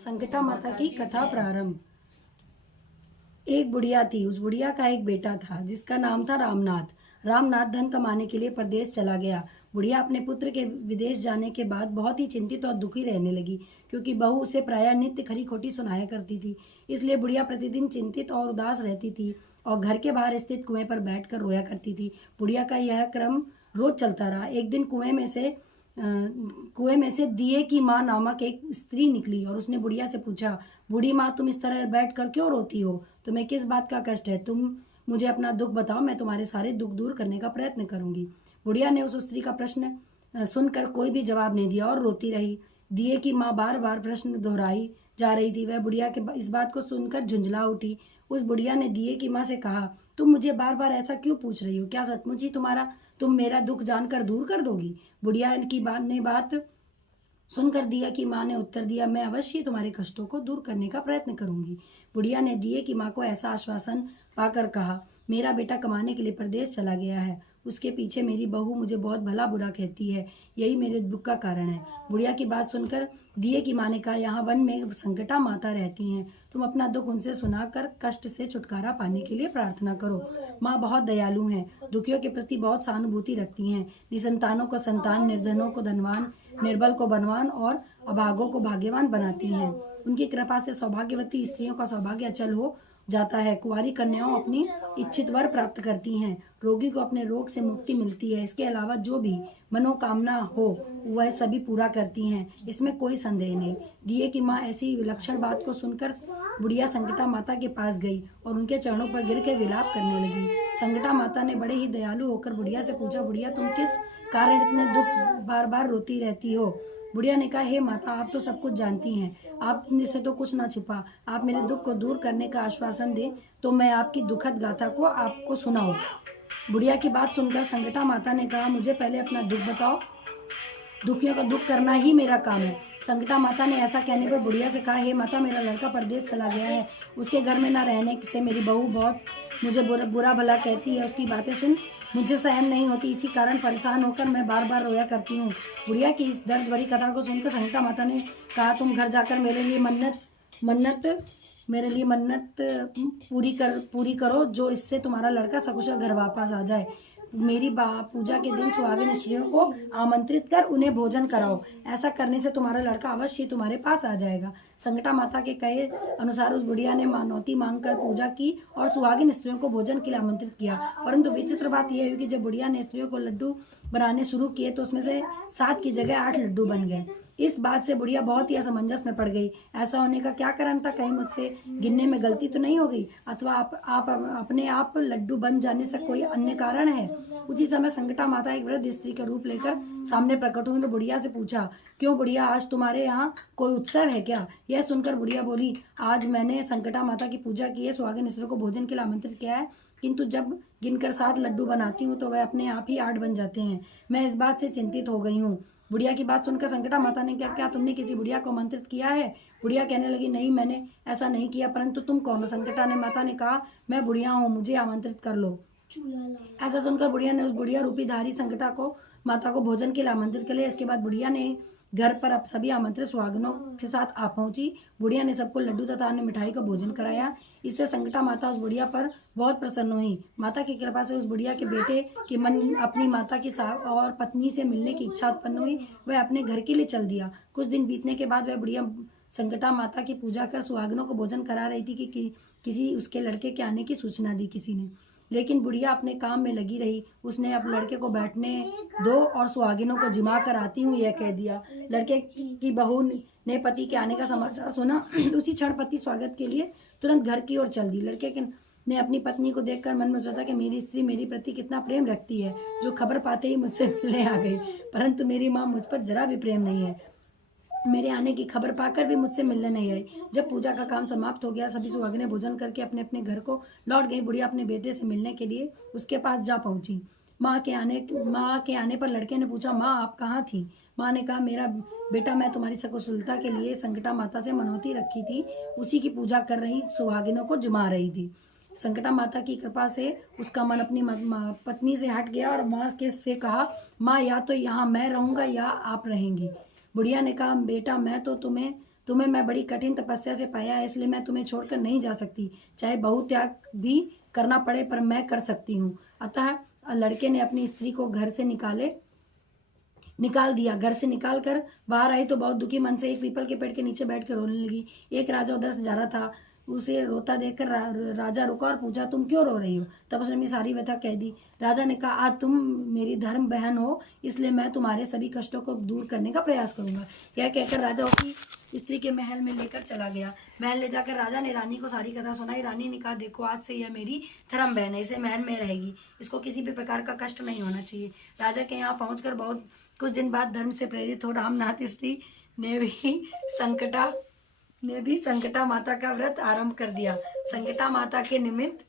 संकटा माता की कथा प्रारंभ। एक बुढ़िया थी। उस बुढ़िया का एक बेटा था जिसका नाम था रामनाथ। रामनाथ धन कमाने के लिए परदेश चला गया। बुढ़िया अपने पुत्र के विदेश जाने के बाद बहुत ही चिंतित और दुखी रहने लगी, क्योंकि बहू उसे प्रायः नित्य खरी खोटी सुनाया करती थी। इसलिए बुढ़िया प्रतिदिन चिंतित और उदास रहती थी और घर के बाहर स्थित कुएं पर बैठकर रोया करती थी। बुढ़िया का यह क्रम रोज चलता रहा। एक दिन कुएं में से दिए की माँ नामक एक स्त्री निकली और उसने बुढ़िया से पूछा, बूढ़ी माँ, तुम इस तरह बैठ कर क्यों रोती हो? तुम्हें किस बात का कष्ट है? तुम मुझे अपना दुख बताओ, मैं तुम्हारे सारे दुख दूर करने का प्रयत्न करूंगी। बुढ़िया ने उस स्त्री का प्रश्न सुनकर कोई भी जवाब नहीं दिया और रोती रही। दिए की माँ बार बार प्रश्न दोहराई जा रही थी। वह बुढ़िया के इस बात को सुनकर झुंझला उठी। उस बुढ़िया ने दिए की माँ से कहा, तुम मुझे बार बार ऐसा क्यों पूछ रही हो? क्या सचमुच ही तुम मेरा दुख जानकर दूर कर दोगी? बुढ़िया की बात सुनकर दिया की माँ ने उत्तर दिया, मैं अवश्य तुम्हारे कष्टों को दूर करने का प्रयत्न करूंगी। बुढ़िया ने दिए की माँ को ऐसा आश्वासन पाकर कहा, मेरा बेटा कमाने के लिए प्रदेश चला गया है। उसके पीछे मेरी बहू मुझे बहुत भला बुरा कहती है। यही मेरे दुख का कारण है। बुढ़िया की बात सुनकर दिए की माँ ने कहा, यहाँ वन में संकटा माता रहती हैं। तुम अपना दुख उनसे सुनाकर कष्ट से छुटकारा पाने के लिए प्रार्थना करो। माँ बहुत दयालु हैं, दुखियों के प्रति बहुत सहानुभूति रखती हैं। निसंतानों को संतान, निर्धनों को धनवान, निर्बल को बलवान और अभागों को भाग्यवान बनाती हैं। उनकी कृपा से सौभाग्यवती स्त्रियों का सौभाग्य अचल हो जाता है। कुंवारी कन्याओं अपनी इच्छित वर प्राप्त करती हैं। रोगी को अपने रोग से मुक्ति मिलती है। इसके अलावा जो भी मनोकामना हो वह सभी पूरा करती हैं, इसमें कोई संदेह नहीं। दिए की माँ ऐसी विलक्षण बात को सुनकर बुढ़िया संकटा माता के पास गई और उनके चरणों पर गिर के विलाप करने लगी। संकटा माता ने बड़े ही दयालु होकर बुढ़िया से पूछा, बुढ़िया, तुम किस कारण इतने दुख बार बार रोती रहती हो? बुढ़िया ने कहा, हे माता, आप तो सब कुछ जानती हैं, आपने से तो कुछ ना छिपा। आप मेरे दुख को दूर करने का आश्वासन दें तो मैं आपकी दुखद गाथा को आपको सुनाऊं। बुढ़िया की बात सुनकर संकटा माता ने कहा, मुझे पहले अपना दुख बताओ, दुखियों का दुख करना ही मेरा काम है। संकटा माता ने ऐसा कहने पर बुढ़िया से कहा, हे माता, मेरा लड़का परदेश चला गया है। उसके घर में न रहने से मेरी बहू बहुत मुझे बुरा भला कहती है। उसकी बातें सुन मुझे सहन नहीं होती। इसी कारण परेशान होकर मैं बार बार रोया करती हूँ। बुढ़िया की इस दर्द भरी कथा को सुनकर संकटा माता ने कहा, तुम घर जाकर मेरे लिए मन्नत पूरी करो, जो इससे तुम्हारा लड़का सकुशल घर वापस आ जाए। मेरी पूजा के दिन सुहागिन स्त्रियों को आमंत्रित कर उन्हें भोजन कराओ। ऐसा करने से तुम्हारा लड़का अवश्य तुम्हारे पास आ जाएगा। संकटा माता के कहे अनुसार उस बुढ़िया ने मानौती मांगकर पूजा की और सुहागिन स्त्रियों को भोजन के लिए आमंत्रित किया। परंतु विचित्र बात यह हुई कि जब बुढ़िया ने स्त्रियों को लड्डू बनाने शुरू किए तो उसमें से 7 की जगह 8 लड्डू बन गए। इस बात से बुढ़िया बहुत ही असमंजस में पड़ गई। ऐसा होने का क्या कारण था? कहीं मुझसे गिनने में गलती तो नहीं हो गई, अथवा आप अपने आप लड्डू बन जाने से कोई अन्य कारण है? उसी समय संकटा माता एक वृद्ध स्त्री का रूप लेकर सामने प्रकट हुई। बुढ़िया से पूछा, क्यों बुढ़िया, आज तुम्हारे यहाँ कोई उत्सव है क्या? यह सुनकर बुढ़िया बोली, आज मैंने संकटा माता की पूजा की है, सुहागिन स्त्रियों को भोजन के लिए आमंत्रित किया है, किंतु जब गिनकर 7 लड्डू बनाती हूँ तो वह अपने आप ही 8 बन जाते हैं। मैं इस बात से चिंतित हो गई हूँ। बुढ़िया की बात सुनकर संकटा माता ने क्या तुमने किसी बुढ़िया को आमंत्रित किया है? बुढ़िया कहने लगी, नहीं, मैंने ऐसा नहीं किया। परंतु तुम कौन हो? संकटा ने माता ने कहा, मैं बुढ़िया हूँ, मुझे आमंत्रित कर लो। ऐसा सुनकर बुढ़िया ने उस बुढ़िया रूपी धारी संकटा को माता को भोजन के लिए आमंत्रित कर लिया। इसके बाद बुढ़िया ने घर पर अब सभी आमंत्रित सुहागिनों के साथ आ पहुंची। बुढ़िया ने सबको लड्डू तथा अन्य मिठाई का भोजन कराया। इससे संकटा माता उस बुढ़िया पर बहुत प्रसन्न हुई। माता की कृपा से उस बुढ़िया के बेटे के मन अपनी माता की और पत्नी से मिलने की इच्छा उत्पन्न हुई। वह अपने घर के लिए चल दिया। कुछ दिन बीतने के बाद वह बुढ़िया संकटा माता की पूजा कर सुहागिनों को भोजन करा रही थी कि किसी उसके लड़के के आने की सूचना दी किसी ने। लेकिन बुढ़िया अपने काम में लगी रही। उसने अब लड़के को बैठने दो और सुहागिनों को जिमा कर आती हूँ यह कह दिया। लड़के की बहू ने पति के आने का समाचार सुना। उसी क्षण पति स्वागत के लिए तुरंत घर की ओर चल दी। लड़के ने अपनी पत्नी को देखकर मन में सोचा कि मेरी स्त्री मेरी प्रति कितना प्रेम रखती है, जो खबर पाते ही मुझसे मिलने आ गई। परंतु मेरी माँ मुझ पर जरा भी प्रेम नहीं है, मेरे आने की खबर पाकर भी मुझसे मिलने नहीं आई। जब पूजा का काम समाप्त हो गया, सभी सुहागिनें भोजन करके अपने अपने घर को लौट गई। बुढ़िया अपने बेटे से मिलने के लिए उसके पास जा पहुंची। माँ के आने पर लड़के ने पूछा, माँ, आप कहाँ थी? माँ ने कहा, मेरा बेटा, मैं तुम्हारी सकुशलता के लिए संकटा माता से मनौती रखी थी, उसी की पूजा कर रही सुहागिनों को जिमा रही थी। संकटा माता की कृपा से उसका मन अपनी पत्नी से हट गया और माँ से कहा, माँ, या तो यहाँ मैं रहूंगा या आप रहेंगी। बुढ़िया ने कहा, बेटा, मैं तो तुम्हें मैं बड़ी कठिन तपस्या से पाया है, इसलिए मैं तुम्हें छोड़कर नहीं जा सकती। चाहे बहु त्याग भी करना पड़े, पर मैं कर सकती हूँ। अतः लड़के ने अपनी स्त्री को घर से निकाल दिया। घर से निकाल कर बाहर आई तो बहुत दुखी मन से एक पीपल के पेड़ के नीचे बैठ कर रोने लगी। एक राजा उधर से जा रहा था, उसे रोता देखकर राजा रुका और पूछा, तुम क्यों रो रही हो? तब उसने अपनी सारी व्यथा कह दी। राजा ने कहा, आज तुम मेरी धर्म बहन हो, इसलिए मैं तुम्हारे सभी कष्टों को दूर करने का प्रयास करूंगा। यह कहकर राजा उसकी स्त्री के महल में लेकर चला गया। महल ले जाकर राजा ने रानी को सारी कथा सुनाई। रानी ने कहा, देखो आज से यह मेरी धर्म बहन है, इसे महल में रहेगी, इसको किसी भी प्रकार का कष्ट नहीं होना चाहिए। राजा के यहाँ पहुंचकर बहुत कुछ दिन बाद धर्म से प्रेरित हो रामनाथ स्त्री ने भी संकटा माता का व्रत आरंभ कर दिया। संकटा माता के निमित्त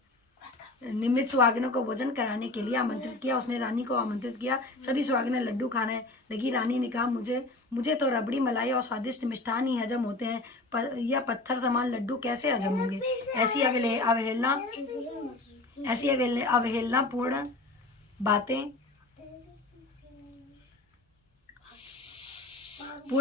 सुहागिनों को भोजन कराने के लिए आमंत्रित किया। उसने रानी को आमंत्रित किया। सभी सुहागिनें लड्डू खाने लगी। रानी ने कहा, मुझे तो रबड़ी मलाई और स्वादिष्ट मिष्ठान ही हजम होते हैं, पर यह पत्थर समान लड्डू कैसे हजम होंगे? ऐसी अवहेलना पूर्ण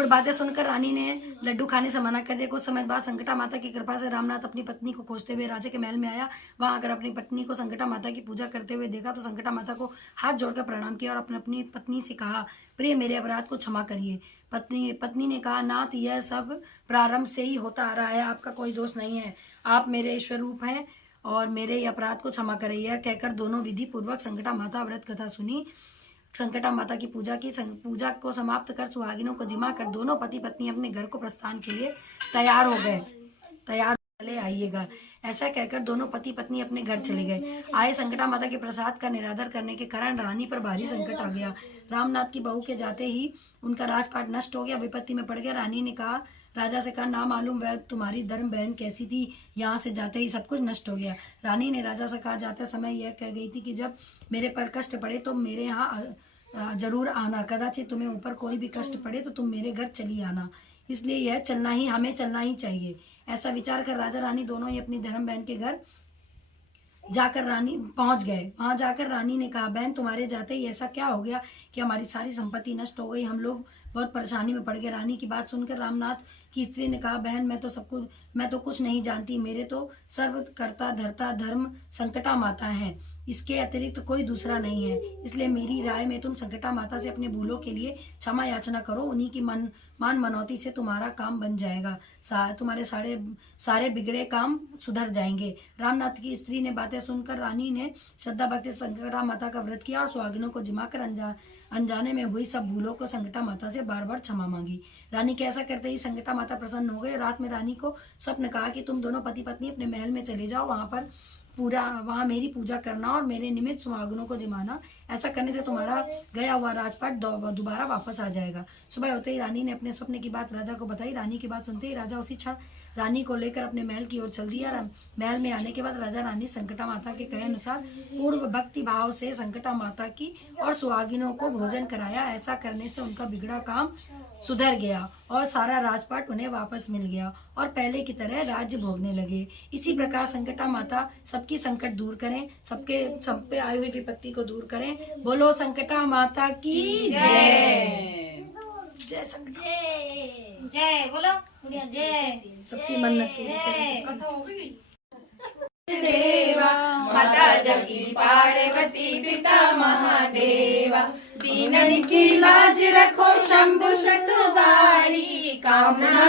बातें सुनकर रानी ने लड्डू खाने से मना कर दिया। कुछ समय बाद संकटा माता की कृपा से रामनाथ अपनी पत्नी को खोजते हुए राजा के महल में आया। वहां आकर अपनी पत्नी को संकटा माता की पूजा करते हुए देखा तो संकटा माता को हाथ जोड़कर प्रणाम किया और अपनी पत्नी से कहा, प्रिय मेरे अपराध को क्षमा करिए। पत्नी ने कहा, नाथ यह सब प्रारंभ से ही होता आ रहा है, आपका कोई दोष नहीं है, आप मेरे ईश्वर रूप हैं और मेरे अपराध को क्षमा करें। यह कहकर दोनों विधि पूर्वक संकटा माता व्रत कथा सुनी। संकटा माता की पूजा को समाप्त कर सुहागिनों को जिमा कर दोनों पति पत्नी अपने घर को प्रस्थान के लिए तैयार हो गए। चले आइएगा, ऐसा कहकर दोनों पति पत्नी अपने घर चले गए। आए संकटा माता के प्रसाद का निरादर करने के कारण रानी पर भारी संकट आ गया। रामनाथ की बहू के जाते ही उनका राजपाट नष्ट हो गया, विपत्ति में पड़ गया। रानी ने कहा, राजा से कहा, ना मालूम वह तुम्हारी धर्म बहन कैसी थी, यहाँ से जाते ही सब कुछ नष्ट हो गया। रानी ने राजा से कहा, जाते समय यह कह गई थी कि जब मेरे पर कष्ट पड़े तो मेरे यहाँ जरूर आना, कदाचित तुम्हें ऊपर कोई भी कष्ट पड़े तो तुम मेरे घर चली आना, इसलिए हमें चलना ही चाहिए। ऐसा विचार कर राजा रानी दोनों ही अपनी धर्म बहन के घर जाकर रानी पहुंच गए। वहां जाकर रानी ने कहा, बहन तुम्हारे जाते ही ऐसा क्या हो गया कि हमारी सारी संपत्ति नष्ट हो गई, हम लोग बहुत परेशानी में पड़ गए। रानी की बात सुनकर रामनाथ की स्त्री ने कहा, बहन मैं तो कुछ नहीं जानती, मेरे तो सर्व कर्ता धर्ता धर्म संकटा माता है, इसके अतिरिक्त तो कोई दूसरा नहीं है, इसलिए मेरी राय में तुम संकटा माता से अपने भूलों के लिए क्षमा याचना करो, उन्हीं की मान मनौती से तुम्हारा काम बन जाएगा, तुम्हारे सारे बिगड़े काम सुधर जाएंगे। रामनाथ की स्त्री ने बातें सुनकर रानी ने श्रद्धा भक्ति संकटा माता का व्रत किया और सुहागिनों को जिमाकर अनजाने में हुई सब भूलों को संकटा माता से बार बार क्षमा मांगी। रानी के ऐसा करते ही संकटा माता प्रसन्न हो गई। रात में रानी को स्वप्न कहा कि तुम दोनों पति पत्नी अपने महल में चले जाओ, वहां मेरी पूजा करना और मेरे निमित्त सुहागिनों को जिमाना, ऐसा करने से तुम्हारा गया हुआ राजपाट दोबारा वापस आ जाएगा। सुबह होते ही रानी ने अपने सपने की बात राजा को बताई। रानी की बात सुनते ही राजा उसी क्षण रानी को लेकर अपने महल की ओर चल दिया। महल में आने के बाद राजा रानी संकटा माता के कहे अनुसार पूर्व भक्ति भाव से संकटा माता की और सुहागिनों को भोजन कराया। ऐसा करने से उनका बिगड़ा काम सुधर गया और सारा राजपाट उन्हें वापस मिल गया और पहले की तरह राज्य भोगने लगे। इसी प्रकार संकटा माता सबकी संकट दूर करें, सब पे आई हुई विपत्ति को दूर करें। बोलो संकटा माता की जय। जय संकटा जय बोलो जय। सबकी मन्नत पूरी देवा माता जगी पार्वती पिता महादेवा, दीनन की लाज रखो शंभु शतवारी, कामना